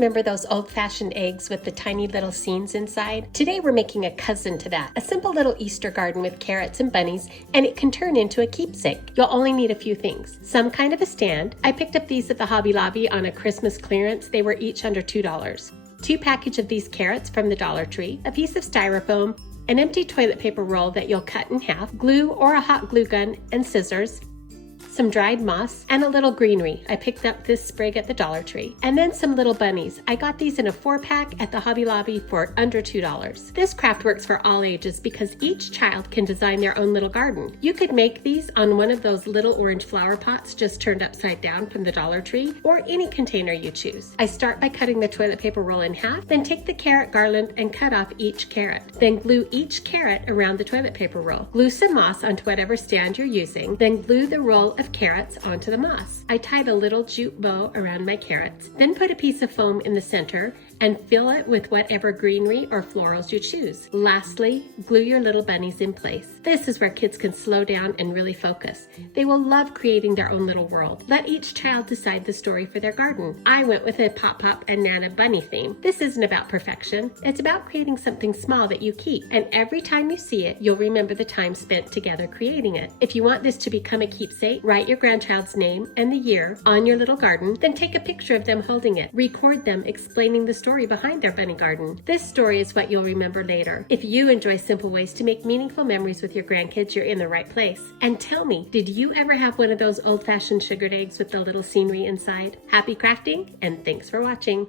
remember those old-fashioned eggs with the tiny little scenes inside? Today we're making a cousin to that, a simple little Easter garden with carrots and bunnies, and it can turn into a keepsake. You'll only need a few things. Some kind of a stand. I picked up these at the Hobby Lobby on a Christmas clearance. They were each under $2. 2 packages of these carrots from the Dollar Tree, a piece of styrofoam, an empty toilet paper roll that you'll cut in half, glue or a hot glue gun and scissors, some dried moss, and a little greenery. I picked up this sprig at the Dollar Tree. And then some little bunnies. I got these in a 4-pack at the Hobby Lobby for under $2. This craft works for all ages because each child can design their own little garden. You could make these on one of those little orange flower pots just turned upside down from the Dollar Tree, or any container you choose. I start by cutting the toilet paper roll in half, then take the carrot garland and cut off each carrot. Then glue each carrot around the toilet paper roll. Glue some moss onto whatever stand you're using, then glue the roll of carrots onto the moss. I tied a little jute bow around my carrots, then put a piece of foam in the center and fill it with whatever greenery or florals you choose. Lastly, glue your little bunnies in place. This is where kids can slow down and really focus. They will love creating their own little world. Let each child decide the story for their garden. I went with a Pop-Pop and Nana bunny theme. This isn't about perfection. It's about creating something small that you keep, and every time you see it, you'll remember the time spent together creating it. If you want this to become a keepsake, write your grandchild's name and the year on your little garden, then take a picture of them holding it. Record them explaining the story behind their bunny garden. This story is what you'll remember later. If you enjoy simple ways to make meaningful memories with your grandkids, you're in the right place. And tell me, did you ever have one of those old-fashioned sugared eggs with the little scenery inside? Happy crafting, and thanks for watching.